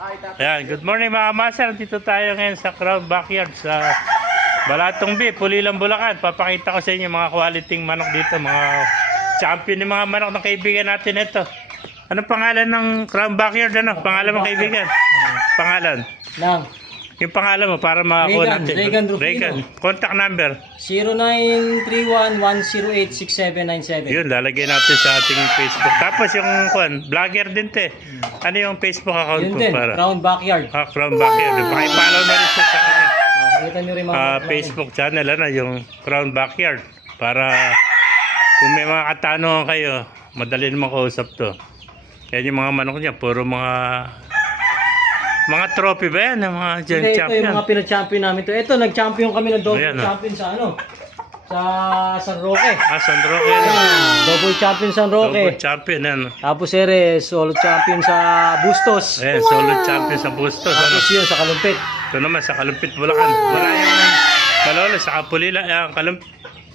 Ayan, good morning mga master. Dito tayo ngayon sa Crown Backyard sa Balatong B, Pulilan, Bulacan. Papakita ko sa inyo mga quality manok dito, mga champion ng mga manok ng kaibigan natin ito. Ano pangalan ng Crown Backyard? Ano? Pangalan mo kaibigan? Pangalan? Lang. Yung pangalan mo para makakuha natin. Regan Rufino. Regan. Contact number. 0931-108-6797. Yun, lalagay natin sa ating Facebook. Tapos yung vlogger din te. Ano yung Facebook account Yun mo din, para? Crown Backyard. Crown Backyard. Pakipollow na rin siya sa kanya. Kita nyo rin mga Facebook channel, ano, yung Crown Backyard. Para kung may mga katanungan kayo, madali naman kausap to. Yan yung mga manok niya, puro mga trophy ba yan? Mga Hindi, ito champion. yung mga pinag-champion namin to. Ito, nag-champion kami ng double Ayan, champion sa ano? Sa San Roque. San Roque. Double champion San Roque. Double champion, ano. Tapos solo champion sa Bustos. Ayan, solo champion sa Bustos. Ano? Tapos yun sa Kalumpit. Ito naman sa Kalumpit, Bulacan. Wala yung Malolo, sa Kapulila,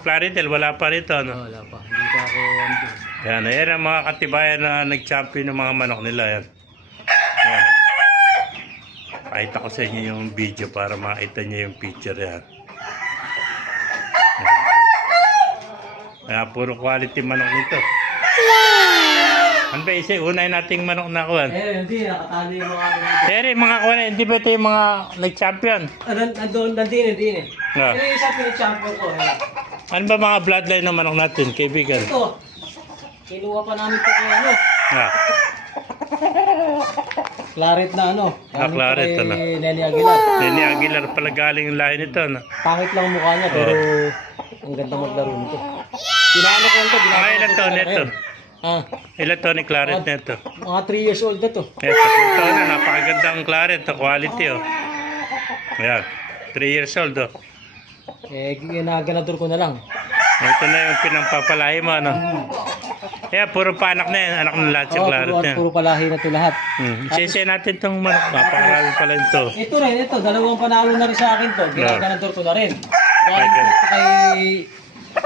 Claridel, wala pa rito. Ano? Wala pa. Hindi pa ako ano. Yan, ayan ang mga katibayan na nag-champion ng mga manok nila. Yan. Yan. Pakita ko sa inyo yung video para makita nyo yung picture yan. Yan. Kaya puro quality manok nito. Ano ba isa? Unay nating manok na kuwan. Hindi, nakatali yung mga ano. Pero mga kuwan, hindi ba ito yung mga nag-champion? Nandun eh. Ah. Pero yung isa pinag-champion ko. Ano ba mga bloodline ng manok natin, kaibigan? Ito. Kinuha pa namin ito kay ano. Ah. Claret na ano. Claret, kay ano. Lenny Aguilar. Lenny Aguilar pala galing yung lahi nito. No? Pangit lang mukha niya pero ang ganda maglaro nito. Pinano ko ito. Mga ilan taon nito? Ah, Ilan taon ni Claret nito? mga 3 years old na to. Yes, 3 taon na. Napakaganda ang Claret. Quality, oh. Ayan. 3 years old, oh. Ginaganador ko na lang. Ito na yung pinampapalahi mo, ano? Kaya puro panak na yan. Anak ng lahat yung Claret niya. Puro palahi na to lahat. Sisi natin itong manok. Napakarami pala ito. Ito rin, ito. Dalawang panalo na rin sa akin to. Ginaganador ko na rin. Dahil ito kay...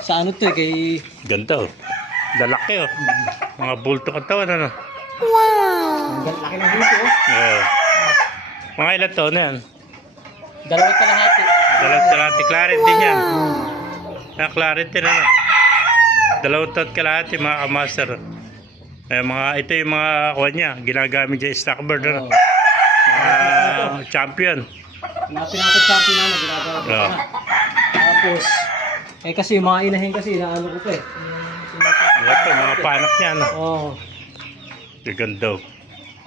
Sa ano to kay... Ganda, oh. Dalaki, oh. Mga bulto katawan, ano? Ang laki ng dito, oh. Oo. Mga ilan taon na yan? Dalawang kalahati. Dalawang kalahati. Claret din yan. Claret din, ano? Dalawang taon kalahati, mga kamaster. Ito yung mga kuha niya. Ginagamit dyan stock bird, ano? Mga champion. Pinapag-champion namin. Ginagawa ko na. Tapos, kasi yung mga inahin kasi, inaano ko pa eh. Ito, mga panak niya, ano? Oo. Gaganda.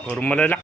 Puro malalaki.